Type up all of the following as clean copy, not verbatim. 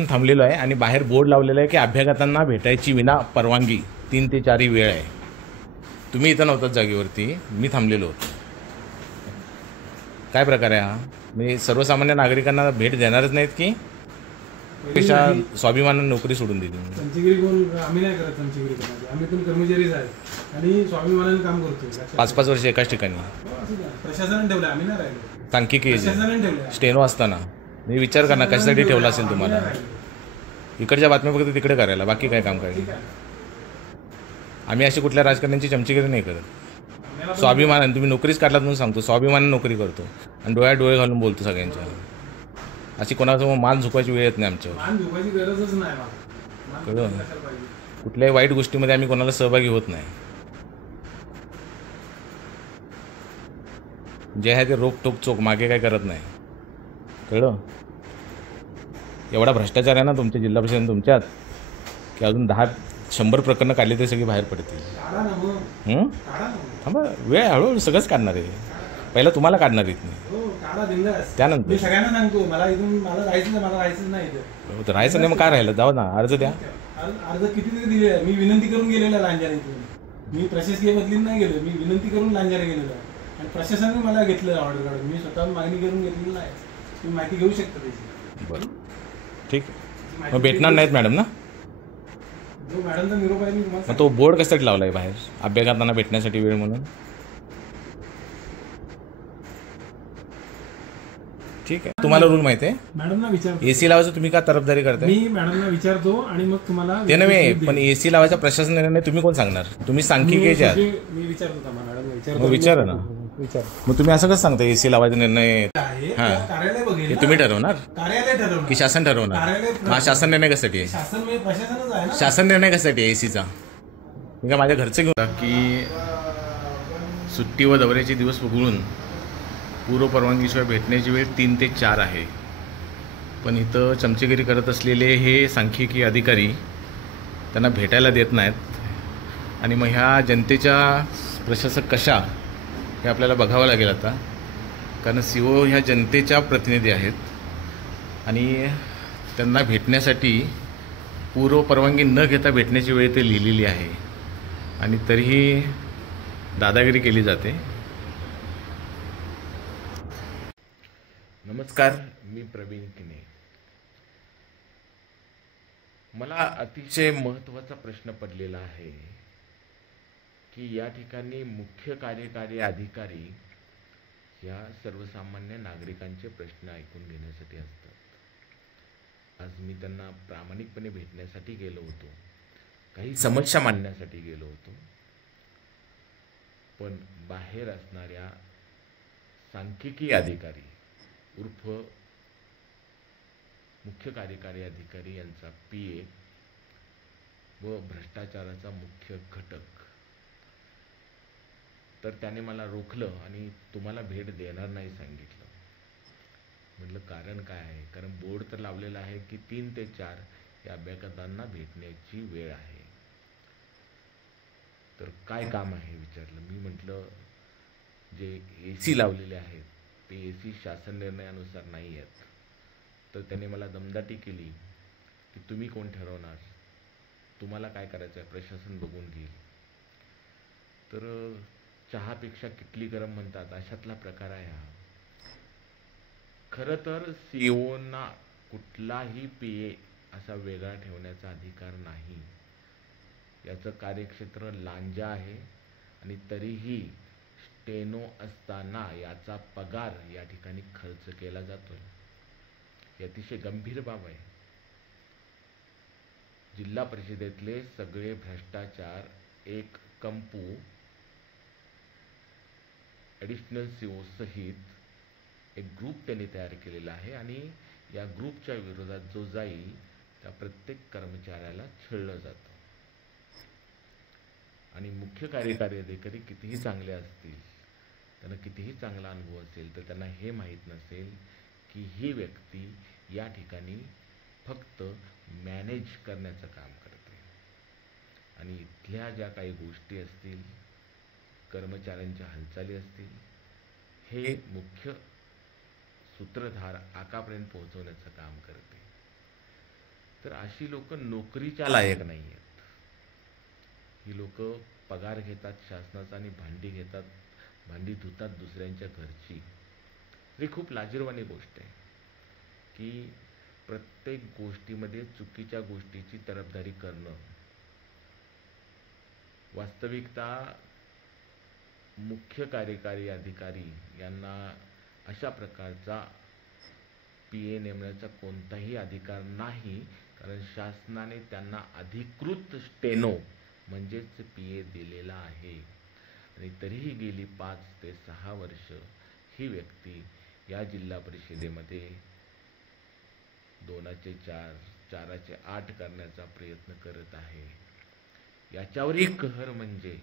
थांबलेलो आहे आणि बाहेर बोर्ड लावलेला आहे की अभ्यागतांना भेटायची विना परवानगी 3 ते 4 ही वेळ आहे. तुम्ही इथं नव्हतात जागेवरती, मी थांबलेलो होतो. काय प्रकार आहे हा? म्हणजे सर्वसामान्य नागरिकांना भेट देणारच नाहीत की पेशा स्वाभिमानाने नोकरी सोडून दिली? संचगिरी कोण आम्ही नाही करत. संचगिरी कोणाची आम्ही पण कर्मचारीच आहे आणि स्वाभिमानाने काम करतो. 5-5 वर्ष एकाच ठिकाणी प्रशासनाने ठेवलं, आम्ही नाही राहिलो. सांख्यिकी प्रशासनाने ठेवलं. स्टेनो असताना मी विचार करणार कशासाठी ठेवला असेल तुम्हाला. इकडच्या बातम्या फक्त तिकडे करायला, बाकी काय काम करायचं? आम्ही अशी कुठल्या राजकारण्यांची चमचीगिरी नाही करत. स्वाभिमानाने तुम्ही नोकरीच काढलात म्हणून सांगतो, स्वाभिमानाने नोकरी करतो आणि डोळ्यात डोळे घालून बोलतो सगळ्यांच्या. अशी कोणासमोर मान झुकवायची वेळ येत नाही आमच्यावर. मान झुकवायची गरजच नाही. कळलं? कुठल्याही वाईट गोष्टीमध्ये आम्ही कोणाला सहभागी होत नाही. जे आहे ते रोक टोक चोक, मागे काय करत नाही. कळलं? एवढा भ्रष्टाचार आहे ना तुमच्या जिल्हा परिषदेने तुमच्यात की अजून 10-100 प्रकरणं काढली ते सगळी बाहेर पडतील. थांबा, वेळ हळूहळू सगळंच काढणार आहे. पहिला तुम्हाला काढणार आहेत नाही, त्यानंतर सगळ्यांना सांगतो मला इथून मला राहायचं नाही. राहायचं नाही मग काय राहिलं? जाऊ ना, अर्ज द्या. अर्ज किती दिले? मी विनंती करून गेलेला लांजाला इथून. मी प्रशासकीय बदलीत नाही गेलो, मी विनंती करून लांजाला गेलेलो आणि प्रशासनाने मला घेतलं ऑर्डर काढून. मी स्वतः मागणी करून घेतलेली नाही. तुम्ही माहिती घेऊ शकता त्याची. बरं, ठीक आहे. मग भेटणार नाहीत मॅडम ना? जो मॅडमचा निरोप आहे मी तुम्हाला. मग तो बोर्ड कशासाठी लावला आहे बाहेर, अभ्यागतांना भेटण्यासाठी वेळ म्हणून? ठीक आहे, तुम्हाला रूल माहिती आहे. मॅडमला विचारतो. एसी लावायचं तुम्ही का तरफदारी करताय? मी मॅडमला विचारतो आणि मग तुम्हाला ते नव्हे, पण एसी लावायचा प्रशासन निर्णय तुम्ही कोण सांगणार? तुम्ही सांख्यिकीचे आहात. मी विचारतो मॅडमला. मग विचारा ना. मग तुम्ही असं कसं सांगता एसी लावायचा निर्णय कार्यालय बघेल, तुम्ही ठरवणार कार्यालय ठरवणार की शासन ठरवणार? मग शासन निर्णय कशासाठी आहे? शासन प्रशासनच आहे ना. शासन निर्णय कशासाठी आहे एसीचा? मी का माझ्या घरचे घेऊन की सुट्टी व दौऱ्याचे दिवस वगळून पूर्व परवानगीशिवाय भेटण्याची वेळ 3 ते 4 आहे. पण इथं चमचेगिरी करत असलेले हे सांख्यिकी अधिकारी त्यांना भेटायला देत नाहीत आणि मग ह्या जनतेच्या प्रशासक कशा हे आपल्याला बघावं लागेल आता. कारण CO ह्या जनतेच्या प्रतिनिधी आहेत आणि त्यांना भेटण्यासाठी पूर्व परवानगी न घेता भेटण्याची वेळ ते लिहिलेली आहे आणि तरीही दादागिरी केली जाते. नमस्कार, मी प्रवीण किने. मला अतिशय महत्त्वाचा प्रश्न पडलेला आहे की या ठिकाणी मुख्य कार्यकारी अधिकारी या सर्वसामान्य नागरिकांचे प्रश्न ऐकून घेण्यासाठी असतात. आज मी त्यांना प्रामाणिकपणे भेटण्यासाठी गेलो होतो, काही समस्या मांडण्यासाठी गेलो होतो. पण बाहेर असणाऱ्या सांख्यिकी अधिकारी उर्फ मुख्य कार्यकारी अधिकारी यांचा PA व भ्रष्टाचाराचा मुख्य घटक, तर त्याने मला रोखलं आणि तुम्हाला भेट देणार नाही सांगितलं. म्हटलं कारण काय आहे? कारण बोर्ड तर लावलेला आहे की 3 ते 4 या अभ्यागतांना भेटण्याची वेळ आहे. तर काय काम आहे विचारलं. मी म्हटलं जे AC लावलेले आहेत ते AC शासन निर्णयानुसार नाही आहेत. तर त्याने मला दमदाटी केली की तुम्ही कोण ठरवणार, तुम्हाला काय करायचं आहे, प्रशासन बघून घेईल. तर चहापेक्षा किटली गरम म्हणतात, अशातला प्रकार आहे हा. खरं तर COना कुठलाही PA असा वेगळा ठेवण्याचा अधिकार नाही. याचं कार्यक्षेत्र लांजा आहे आणि तरीही स्टेनो असताना याचा पगार या ठिकाणी खर्च केला जातोय. ही अतिशय गंभीर बाब आहे. जिल्हा परिषदेतले सगळे भ्रष्टाचार एक कंपू ॲडिशनल CO सहित एक ग्रुप त्यांनी तयार केलेला आहे आणि या ग्रुपच्या विरोधात जो जाईल त्या प्रत्येक कर्मचाऱ्याला छळलं जातं. आणि मुख्य कार्यकारी अधिकारी कितीही चांगले असतील, त्यांना कितीही चांगला अनुभव असेल, तर त्यांना हे माहीत नसेल की ही व्यक्ती या ठिकाणी फक्त मॅनेज करण्याचं काम करते आणि इथल्या ज्या काही गोष्टी असतील, कर्मचाऱ्यांच्या हालचाली असतील, हे मुख्य सूत्रधार आकापर्यंत पोहोचवण्याचं काम करते. तर अशी लोक नोकरीच्या लायक नाही आहेत. ही लोक पगार घेतात शासनाचा आणि भांडी घेतात, भांडी धुतात दुसऱ्यांच्या घरची. ही खूप लाजिरवाणी गोष्ट आहे की प्रत्येक गोष्टीमध्ये चुकीच्या गोष्टीची तरफदारी करणं. वास्तविकता मुख्य कार्यकारी अधिकारी यांना अशा प्रकारचा PA नेमण्याचा कोणताही अधिकार नाही, कारण शासनाने त्यांना अधिकृत स्टेनो म्हणजेच PA दिलेला आहे. आणि तरीही गेली 5 ते 6 वर्ष ही व्यक्ती या जिल्हा परिषदेमध्ये 2चे 4, 4चे 8 करण्याचा प्रयत्न करत आहे. याच्यावरही कहर म्हणजे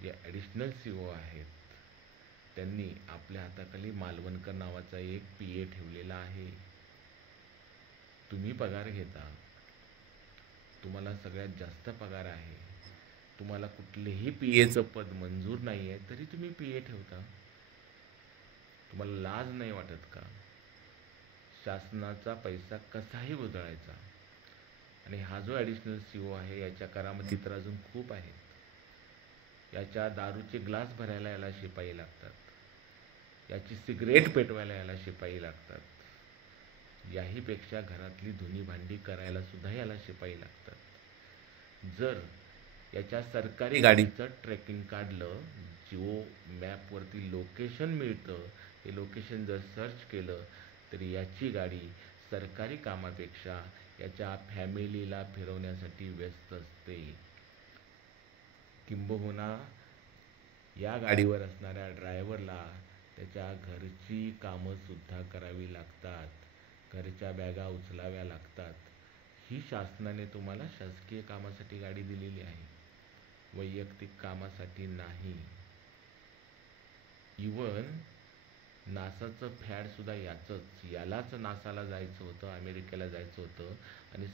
जे ॲडिशनल CO आहेत त्यांनी आपल्या हाताखाली मालवणकर नावाचा एक PA ठेवलेला आहे. तुम्ही पगार घेता, तुम्हाला सगळ्यात जास्त पगार आहे, तुम्हाला कुठलेही PAचं पद मंजूर नाही आहे, तरी तुम्ही PA ठेवता. तुम्हाला लाज नाही वाटत का? शासनाचा पैसा कसाही उधळायचा. आणि हा जो ॲडिशनल CO आहे याच्या करामती तर अजून खूप आहेत. याच्या दारूचे ग्लास भरायला याला शिपाई लागतात, याची सिगरेट पेटवायला याला शिपाई लागतात, याहीपेक्षा घरातली धुनी भांडी करायला सुद्धा याला शिपाई लागतात. जर याच्या सरकारी गाडीचं ट्रेकिंग काढलं, जिओ मॅपवरती लोकेशन मिळतं, हे लोकेशन जर सर्च केलं तर याची गाडी सरकारी कामापेक्षा याच्या फॅमिलीला फिरवण्यासाठी व्यस्त असते. किंबहुना या गाडीवर असणाऱ्या ड्रायव्हरला त्याच्या घरची कामंसुद्धा करावी लागतात, घरच्या बॅगा उचलाव्या लागतात. ही शासनाने तुम्हाला शासकीय कामासाठी गाडी दिलेली आहे, वैयक्तिक कामासाठी नाही. इवन नासाचं फॅडसुद्धा यालाच नासाला जायचं होतं, अमेरिकेला जायचं होतं आणि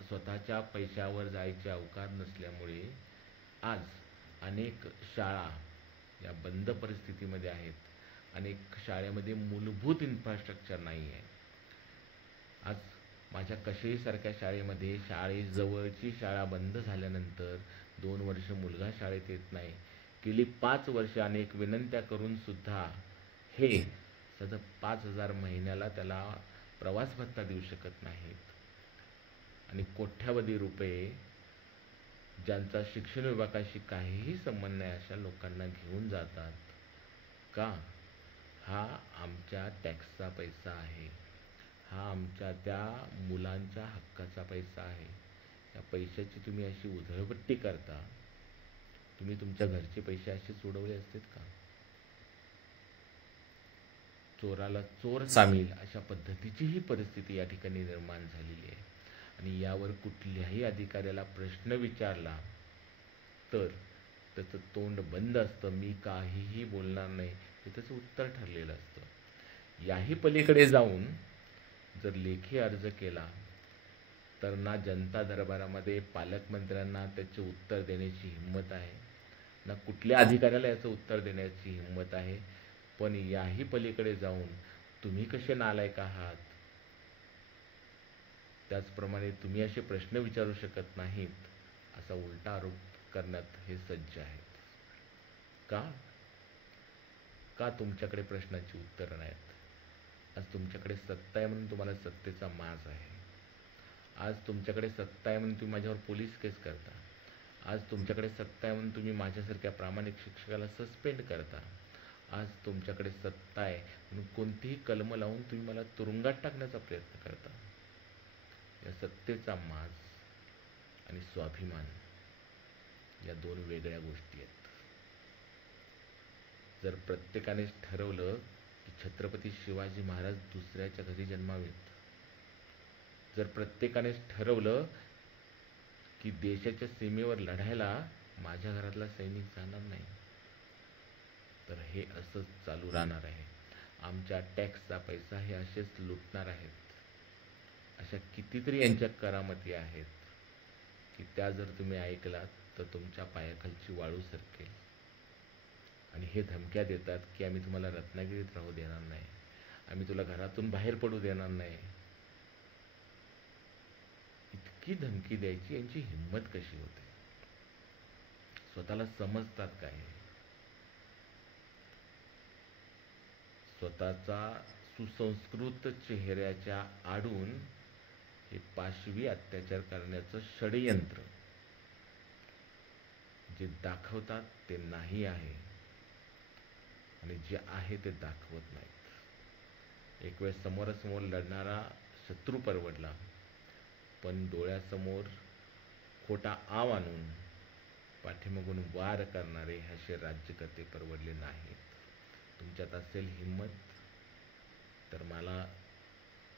स्वतःच्या पैशावर जायचे अवकाश नसल्यामुळे आज अनेक शाळा या बंद परिस्थितीमध्ये आहेत. अनेक शाळेमध्ये मूलभूत इन्फ्रास्ट्रक्चर नाही आहे. आज माझ्या कशेरीसारख्या शाळेमध्ये शाळेजवळची शाळा बंद झाल्यानंतर 2 वर्ष मुलगा शाळेत येत नाही. गेली 5 वर्ष अनेक विनंत्या करून सुद्धा हे सध्या 5,000 महिन्याला त्याला प्रवास भत्ता देऊ शकत नाहीत. आणि कोट्यावधी रुपये ज्यांचा शिक्षण विभागाशी काहीही संबंध नाही अशा लोकांना घेऊन जातात. का? हा आमच्या टॅक्सचा पैसा आहे, हा आमच्या त्या मुलांच्या हक्काचा पैसा आहे. या पैशाची तुम्ही अशी उधळपट्टी करता. तुम्ही तुमच्या घरचे पैसे असे सोडवले असतेत का? चोराला चोर सामील अशा पद्धतीची ही परिस्थिती या ठिकाणी निर्माण झालेली आहे. आणि यावर कुठल्याही अधिकाऱ्याला प्रश्न विचारला तर त्याचं तोंड बंद असतं, मी काहीही बोलणार नाही, हे त्याचं उत्तर ठरलेलं असतं. याही पलीकडे जाऊन जर लेखी अर्ज केला तर ना जनता दरबारामध्ये पालकमंत्र्यांना त्याचे उत्तर देण्याची हिंमत आहे, ना कुठल्या अधिकाऱ्याला याचं उत्तर देण्याची हिंमत आहे. पण याही पलीकडे जाऊन तुम्ही कसे नालायक आहात, त्याचप्रमाणे तुम्ही असे प्रश्न विचारू शकत नाहीत, असा उलटा आरोप करण्यात हे सज्ज आहेत. का तुमच्याकडे प्रश्नांची उत्तरं नाहीत? आज तुमच्याकडे सत्ता आहे म्हणून तुम्हाला सत्तेचा माज आहे. आज तुमच्याकडे सत्ता आहे म्हणून तुम्ही माझ्यावर पोलीस केस करता. आज तुमच्याकडे सत्ता आहे म्हणून तुम्ही माझ्यासारख्या प्रामाणिक शिक्षकाला सस्पेंड करता. आज तुमच्याकडे सत्ता आहे म्हणून कोणतीही कलम लावून तुम्ही मला तुरुंगात टाकण्याचा प्रयत्न करता. या सत्तेचा माज आणि स्वाभिमान या 2 वेगळ्या गोष्टी आहेत. जर प्रत्येकानेच ठरवलं की छत्रपती शिवाजी महाराज दुसऱ्याच्या घरी जन्मावेत, जर प्रत्येकानेच ठरवलं की देशाच्या सीमेवर लढायला माझ्या घरातला सैनिक जाणार नाही, तर हे असंच चालू राहणार आहे. आमच्या टॅक्सचा पैसा हे असेच लुटणार आहेत. अशा कितीतरी यांच्या करामती आहेत की त्या जर तुम्ही ऐकलात तर तुमच्या पायाखालची वाळू सरकेल. आणि हे धमक्या देतात की आम्ही तुम्हाला रत्नागिरीत राहू देणार नाही, आम्ही तुला घरातून बाहेर पडू देणार नाही. इतकी धमकी द्यायची यांची हिंमत कशी होते? स्वतःला समजतात काय? स्वतःचा सुसंस्कृत चेहऱ्याच्या आडून हे पाशवी अत्याचार करण्याचं षडयंत्र जे दाखवतात ते नाही आहे आणि जे आहे ते दाखवत नाहीत. एक वेळ समोरासमोर लढणारा शत्रू परवडला, पण डोळ्यासमोर खोटा आव आणून पाठीमागून वार करणारे असे राज्यकर्ते परवडले नाहीत. तुमच्यात असेल हिंमत तर मला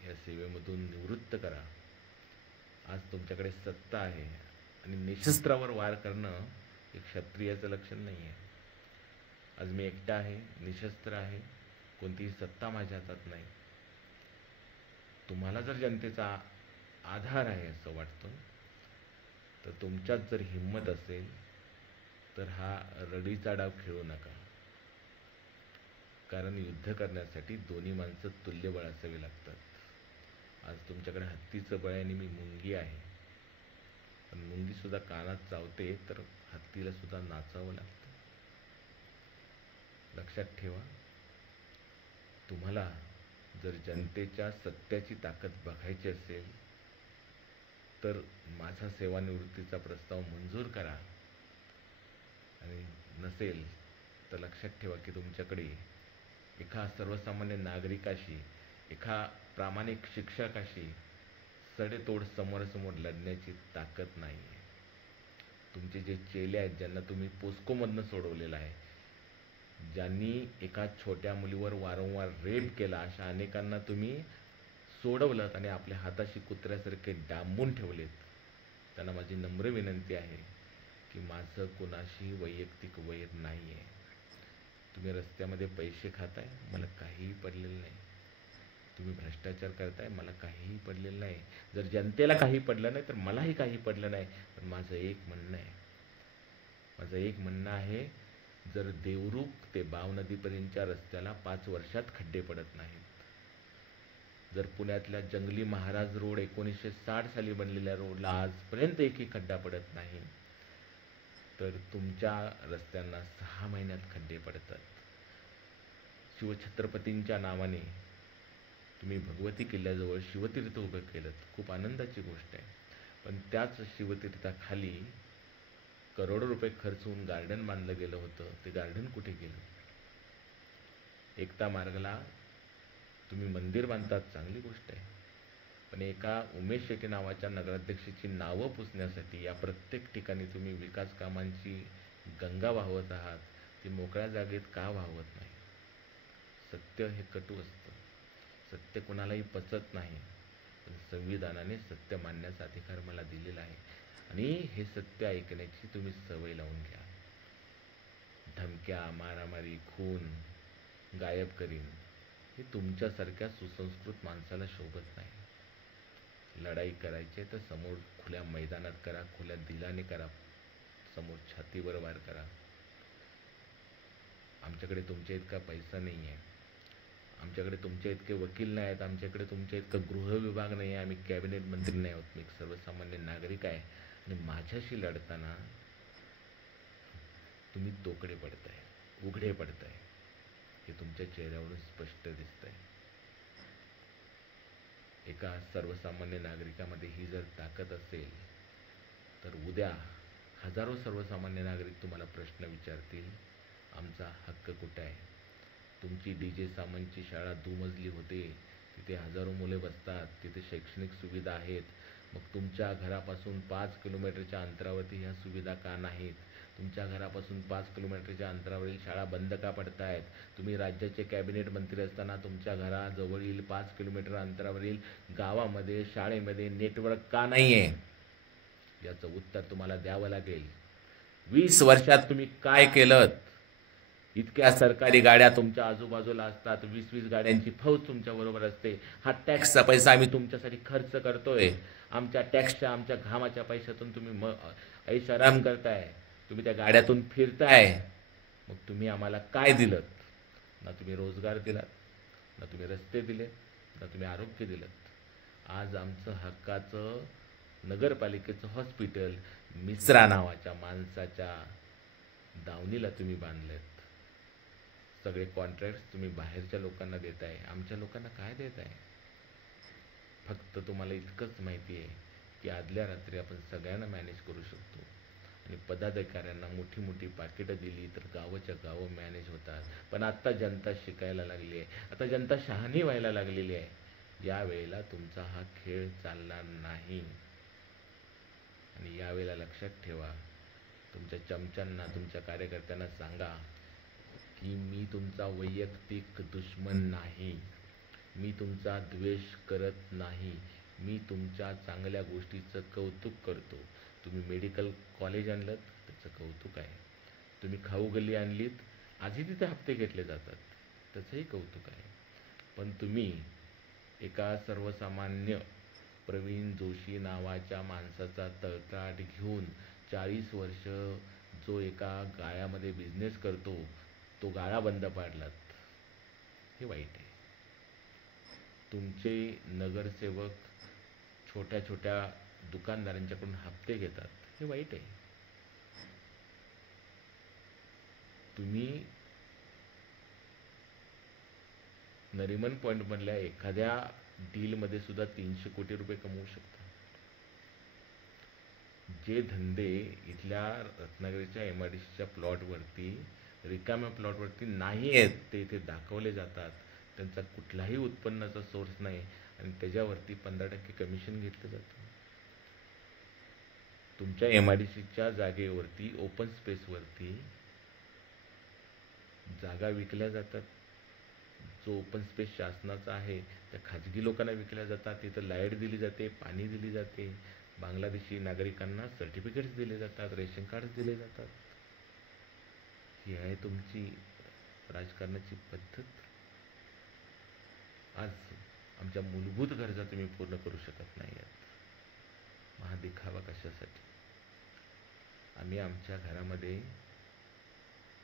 या सेवेमधून निवृत्त करा. आज तुमच्याकडे सत्ता आहे आणि निशस्त्रावर वार करणं एक क्षत्रियाचं लक्षण नाही आहे. आज मी एकटा आहे, निशस्त्र आहे, कोणतीही सत्ता माझ्या हातात नाही. तुम्हाला जर जनतेचा आधार आहे असं वाटतं तर तुमच्यात जर हिंमत असेल तर हा रडीचा डाव खेळू नका. कारण युद्ध करण्यासाठी दोन्ही माणसं तुल्यबळ असावी लागतात. आज तुमच्याकडे हत्तीचं बळ आहे आणि मी मुंगी आहे, पण मुंगीसुद्धा कानात चावते तर हत्तीला सुद्धा नाचावं लागतं. लक्षात ठेवा, तुम्हाला जर जनतेच्या सत्याची ताकद बघायची असेल तर माझा सेवानिवृत्तीचा प्रस्ताव मंजूर करा, आणि नसेल तर लक्षात ठेवा की तुमच्याकडे एका सर्वसामान्य नागरिकाशी, एका प्रामाणिक शिक्षकाशी सडेतोड समोरासमोर लढण्याची ताकद नाही आहे. तुमचे जे चेले आहेत, ज्यांना तुम्ही पोस्कोमधनं सोडवलेलं आहे, ज्यांनी एका छोट्या मुलीवर वारंवार रेप केला, अशा अनेकांना तुम्ही सोडवलं आणि आपल्या हाताशी कुत्र्यासारखे डांबून ठेवलेत. त्यांना माझी नम्र विनंती आहे की माझं कुणाशी वैयक्तिक वैर नाही आहे. तुम्ही रस्त्यामध्ये पैसे खाताय, मला काहीही पडलेलं नाही. तुम्ही भ्रष्टाचार करताय, मला काहीही पडलेलं नाही. जर जनतेला काही पडलं नाही तर मलाही काही पडलं नाही. पण माझं एक म्हणणं आहे, जर देवरुख ते बाव नदीपर्यंतच्या रस्त्याला 5 वर्षात खड्डे पडत नाहीत, जर पुण्यातल्या जंगली महाराज रोड 1960 साली बनलेल्या रोडला आजपर्यंत एकही खड्डा पडत नाही, तर तुमच्या रस्त्यांना 6 महिन्यात खड्डे पडतात. शिवछत्रपतींच्या नावाने तुम्ही भगवती किल्ल्याजवळ शिवतीर्थ उभं केलं, खूप आनंदाची गोष्ट आहे. पण त्याच शिवतीर्थाखाली करोडो रुपये खर्च होऊन गार्डन बांधलं गेलं होतं. ते गार्डन कुठे गेलं? एकता मार्गला तुम्ही मंदिर बांधतात, चांगली गोष्ट आहे, पण एका उमेश शेट्टी नावाच्या नगराध्यक्षाची नावं पुसण्यासाठी या प्रत्येक ठिकाणी तुम्ही विकास कामांची गंगा वाहवत आहात. ती मोकळ्या जागेत का वाहवत नाही? सत्य हे कटू असतं, सत्य कुणालाही पचत नाही, पण संविधानाने सत्य मानण्याचा अधिकार मला दिलेला आहे आणि हे सत्य ऐकण्याची तुम्ही सवय लावून घ्या. धमक्या, मारामारी, खून, गायब करीन हे तुमच्यासारख्या सुसंस्कृत माणसाला शोभत नाही. लढाई करायची तर समोर खुल्या मैदानात करा, खुल्या दिलाने करा, समोर छातीवर वार करा. आमच्याकडे तुमच्या इतका पैसा नाही आहे, आमच्याकडे तुमच्या इतके वकील नाही आहेत, आमच्याकडे तुमच्या इतका गृह विभाग नाही आहे, आम्ही कॅबिनेट मंत्री नाही आहोत. मी एक सर्वसामान्य नागरिक आहे आणि माझ्याशी लढताना तुम्ही तोकडे पडताय, उघडे पडताय, हे तुमच्या चेहऱ्यावरून स्पष्ट दिसतंय. एका सर्वसामान्य नागरिकामध्ये ही जर ताकद असेल तर उद्या हजारो सर्वसामान्य नागरिक तुम्हाला प्रश्न विचारतील, आमचा हक्क कुठे आहे? तुमची DJ सामंतची शाळा दुमजली होते, तिथे हजारो मुले बसतात, तिथे शैक्षणिक सुविधा आहेत, मग तुमच्या घरापासून 5 किलोमीटरच्या अंतरावरती ह्या सुविधा का नाहीत? तुमच्या घरापासून 5 किलोमीटरच्या अंतरावरील शाळा बंद का पडतायत? तुम्ही राज्याचे कॅबिनेट मंत्री असताना तुमच्या घराजवळील 5 किलोमीटर अंतरावरील गावामध्ये शाळेमध्ये नेटवर्क का नाही आहे? याचं उत्तर तुम्हाला द्यावं लागेल. 20 वर्षात तुम्ही काय केलं? इतक्या सरकारी गाड्या तुमच्या आजूबाजूला असतात, 20-20 गाड्यांची फौज तुमच्या बरोबर असते. हा टॅक्सचा पैसा आम्ही तुमच्यासाठी खर्च करतोय. आमच्या टॅक्सच्या, आमच्या घामाच्या पैशातून तुम्ही ऐशाराम करताय, तुम्ही त्या गाड्यातून फिरताय. मग तुम्ही आम्हाला काय दिलं? ना तुम्ही रोजगार दिलात, ना तुम्ही रस्ते दिलेत, ना तुम्ही आरोग्य दिलं. आज आमचं हक्काचं नगरपालिकेचं हॉस्पिटल मिश्रा नावाच्या माणसाच्या दावणीला तुम्ही बांधलेत. सगळे कॉन्ट्रॅक्ट्स तुम्ही बाहेरच्या लोकांना देताय, आमच्या लोकांना काय देताय? फक्त तुम्हाला इतकंच माहिती आहे की आदल्या रात्री आपण सगळ्यांना मॅनेज करू शकतो आणि पदाधिकाऱ्यांना मोठी मोठी पाकिटं दिली तर गावाच्या गावं मॅनेज होतात. पण आत्ता जनता शिकायला लागली आहे, आता जनता शहाणी व्हायला लागलेली आहे. यावेळेला तुमचा हा खेळ चालणार नाही. आणि यावेळेला लक्षात ठेवा, तुमच्या चमच्यांना, तुमच्या कार्यकर्त्यांना सांगा की मी तुमचा वैयक्तिक दुश्मन नाही, मी तुमचा द्वेष करत नाही, मी तुमच्या चांगल्या गोष्टीचं कौतुक करतो. तुम्ही मेडिकल कॉलेज आणलं त्याचं कौतुक आहे, तुम्ही खाऊ गल्ली आणलीत आजही तिथे हप्ते घेतले जातात त्याचंही कौतुक आहे. पण तुम्ही एका सर्वसामान्य प्रवीण जोशी नावाच्या माणसाचा तळतळाट घेऊन 40 वर्ष जो एका गाळ्यामध्ये बिझनेस करतो तो गाळा बंद पाडलात, हे वाईट आहे. तुमचे नगरसेवक छोट्या छोट्या दुकानदारांच्याकडून हप्ते घेतात, हे वाईट आहे. तुम्ही नरिमन पॉईंटमधल्या एखाद्या डीलमध्ये सुद्धा 300 कोटी रुपये कमवू शकता. जे धंदे इथल्या रत्नागिरीच्या MIDCच्या प्लॉटवरती, रिकाम्या प्लॉटवरती नाही आहेत, ते इथे दाखवले जातात. त्यांचा कुठलाही उत्पन्नाचा सोर्स नाही आणि त्याच्यावरती 15% कमिशन घेतलं जातं. तुमच्या MIDCच्या जागेवरती, ओपन स्पेसवरती जागा विकल्या जातात. जो ओपन स्पेस शासनाचा आहे त्या खाजगी लोकांना विकल्या जातात. तिथं लाईट दिली जाते, पाणी दिली जाते, बांगलादेशी नागरिकांना सर्टिफिकेट्स दिले जातात, रेशन कार्ड्स दिले जातात. ही आहे तुमची राजकारणाची पद्धत. आज आमच्या मूलभूत गरजा तुम्ही पूर्ण करू शकत नाही आहात. हा दिखावा कशासाठी? आम्ही आमच्या घरामध्ये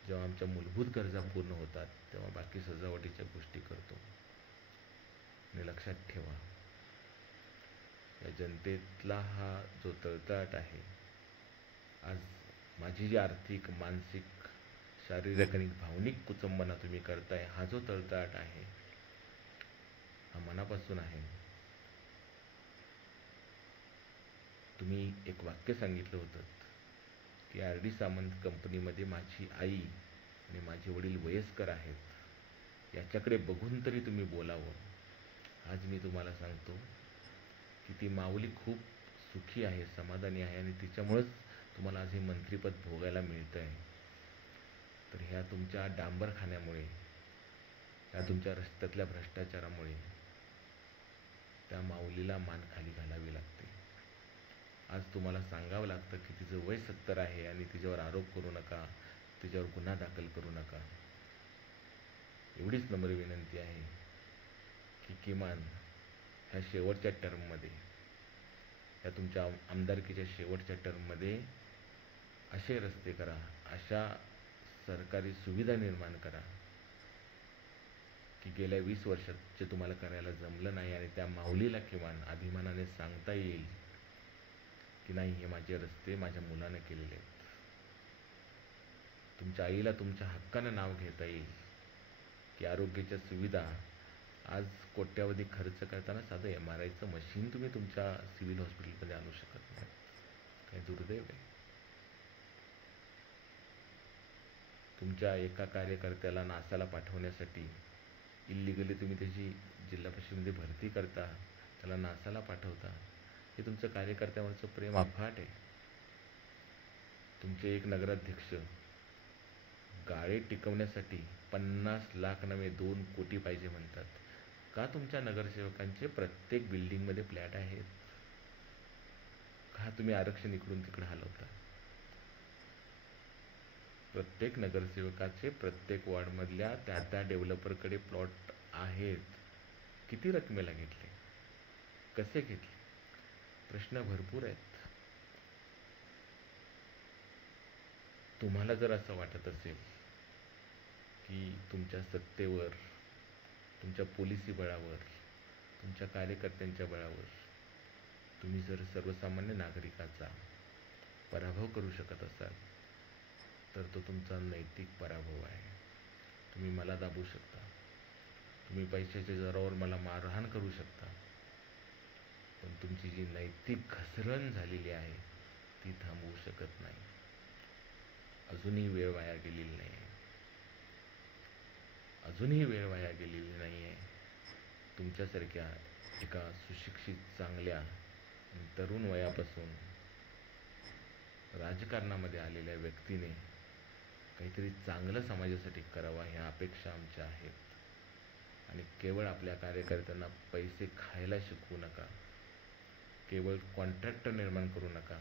जेव्हा आमच्या मूलभूत गरजा पूर्ण होतात तेव्हा बाकी सजावटीच्या गोष्टी करतो. आणि लक्षात ठेवा, या जनतेतला हा जो तळतळाट आहे, आज माझी जी आर्थिक, मानसिक, शारीरिक आणि भावनिक कुचंबना तुम्ही करताय, हा जो तळतळाट आहे हा मनापासून आहे. तुम्ही एक वाक्य सांगितलं होतं की RD सामंत कंपनीमध्ये माझी आई आणि माझे वडील वयस्कर आहेत, याच्याकडे बघून तरी तुम्ही बोलावं. आज मी तुम्हाला सांगतो की ती माऊली खूप सुखी आहे, समाधानी आहे आणि तिच्यामुळंच तुम्हाला आज हे मंत्रिपद भोगायला मिळतं आहे. तर ह्या तुमच्या डांबरखान्यामुळे, ह्या तुमच्या रस्त्यातल्या भ्रष्टाचारामुळे त्या माऊलीला मान खाली घालावी लागते. आज तुम्हाला सांगावं लागतं की तिचं वय 70 आहे आणि तिच्यावर आरोप करू नका, तिच्यावर गुन्हा दाखल करू नका. एवढीच नम्र विनंती आहे की किमान ह्या शेवटच्या टर्ममध्ये, ह्या तुमच्या आमदारकीच्या शेवटच्या टर्ममध्ये असे रस्ते करा, अशा सरकारी सुविधा निर्माण करा की गेल्या 20 वर्षात जे तुम्हाला करायला जमलं नाही आणि त्या माऊलीला किमान अभिमानाने सांगता येईल की नाही, हे माझे रस्ते माझ्या मुलानं केलेले आहेत. तुमच्या आईला तुमच्या हक्कानं नाव घेता येईल की आरोग्याच्या सुविधा आज कोट्यावधी खर्च करताना साधं MRIचं मशीन तुम्ही तुमच्या सिव्हिल हॉस्पिटलमध्ये आणू शकत नाही. काय दुर्दैव आहे. तुमच्या एका कार्यकर्त्याला नासाला पाठवण्यासाठी इल्लिगली तुम्ही त्याची जिल्हा परिषदेमध्ये भरती करता, त्याला नासाला पाठवता. हे तुमचं कार्यकर्त्यावरचं प्रेम अफाट आहे. तुमचे एक नगराध्यक्ष गाळे टिकवण्यासाठी 50 लाख नव्हे 2 कोटी पाहिजे म्हणतात. का तुमच्या नगरसेवकांचे प्रत्येक बिल्डिंगमध्ये फ्लॅट आहेत? का तुम्ही आरक्षण इकडून तिकडे हलवता? प्रत्येक नगरसेवकाचे प्रत्येक वॉर्डमधल्या त्या डेव्हलपरकडे प्लॉट आहेत. किती रकमेला घेतले, कसे घेतले? प्रश्न भरपूर आहेत. तुम्हाला जर असं वाटत असेल की तुमच्या सत्तेवर, तुमच्या पोलिसी बळावर, तुमच्या कार्यकर्त्यांच्या बळावर तुम्ही जर सर्वसामान्य नागरिकाचा पराभव करू शकत असाल तर तो तुमचा नैतिक पराभव आहे. तुम्ही मला दाबू शकता, तुम्ही पैशाच्या जोरावर मला मारहाण करू शकता, पण तुमची जी नैतिक घसरण झालेली आहे ती थांबवू शकत नाही. अजूनही वेळ वाया गेलेली नाही आहे. अजूनही वेळ वाया गेलेली नाही आहे. तुमच्यासारख्या एका सुशिक्षित, चांगल्या तरुण वयापासून राजकारणामध्ये आलेल्या व्यक्तीने काहीतरी चांगलं समाजासाठी करावं ह्या अपेक्षा आमच्या आहेत. आणि केवळ आपल्या कार्यकर्त्यांना पैसे खायला शिकवू नका, केवळ कॉन्ट्रॅक्टर निर्माण करू नका,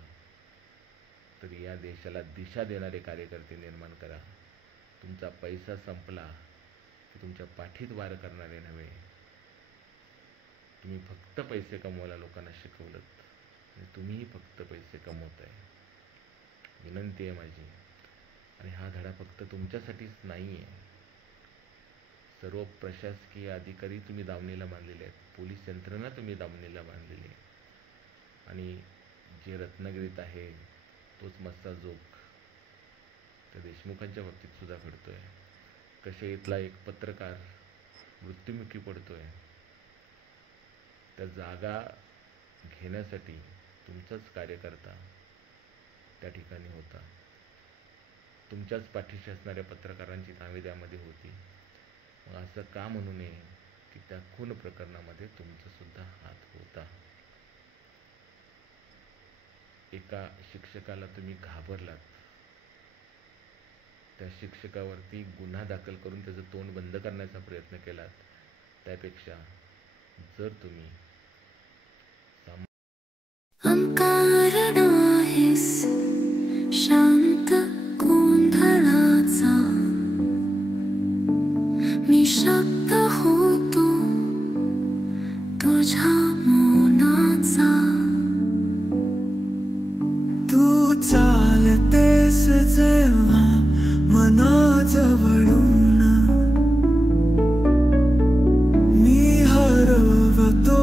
तर या देशाला दिशा देणारे कार्यकर्ते निर्माण करा. तुमचा पैसा संपला की तुमच्या पाठीत वार करणारे नव्हे. तुम्ही फक्त पैसे कमवायला लोकांना शिकवलत आणि तुम्हीही फक्त पैसे कमवताय. विनंती आहे माझी, आणि हा धडा फक्त तुमच्यासाठीच नाही आहे. सर्व प्रशासकीय अधिकारी तुम्ही दावणीला बांधलेले आहेत, पोलीस यंत्रणा तुम्ही दावणीला बांधलेली आहे. आणि जे रत्नागिरीत आहे तोच मस्ता जोक त्या देशमुखांच्या बाबतीत सुद्धा घडतोय. कसे इथला एक पत्रकार मृत्युमुखी पडतोय. त्या जागा घेण्यासाठी तुमचाच कार्यकर्ता त्या ठिकाणी होता. तुमच्याच पाठीशी असणाऱ्या पत्रकारांची नावे त्यामध्ये होती. मग असं का म्हणू नये की त्या खून प्रकरणामध्ये तुमचा सुद्धा हात होता. एका शिक्षकाला तुम्ही घाबरलात, त्या शिक्षकावरती गुन्हा दाखल करून त्याचं तोंड बंद करण्याचा प्रयत्न केलात. त्यापेक्षा जर तुम्ही शांत गोंधळाचा मी शब्द होतो तुझ्या मौनाचा. तू चालतेस जेव्हा मनाजवळून मी हरवतो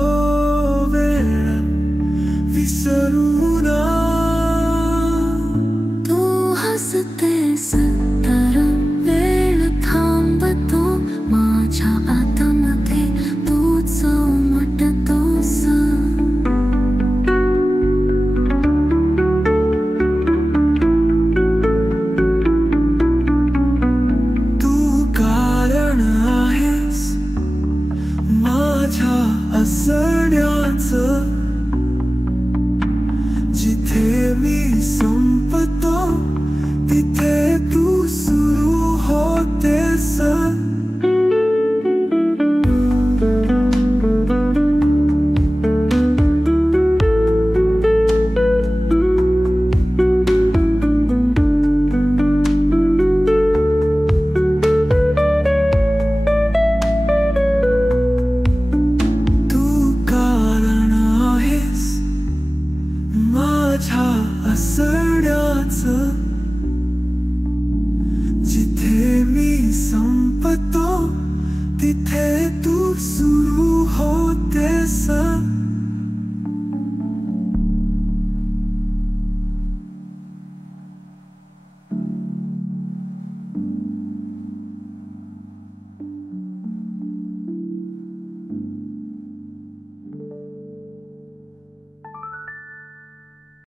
वेळ विसरून. हसतेस तर वेळ थांबतो माझ्या आतमध्ये तूच उमटतोस. तू कारण आहेस माझ्या असण्याचं. जिथे मी संपतो तिथे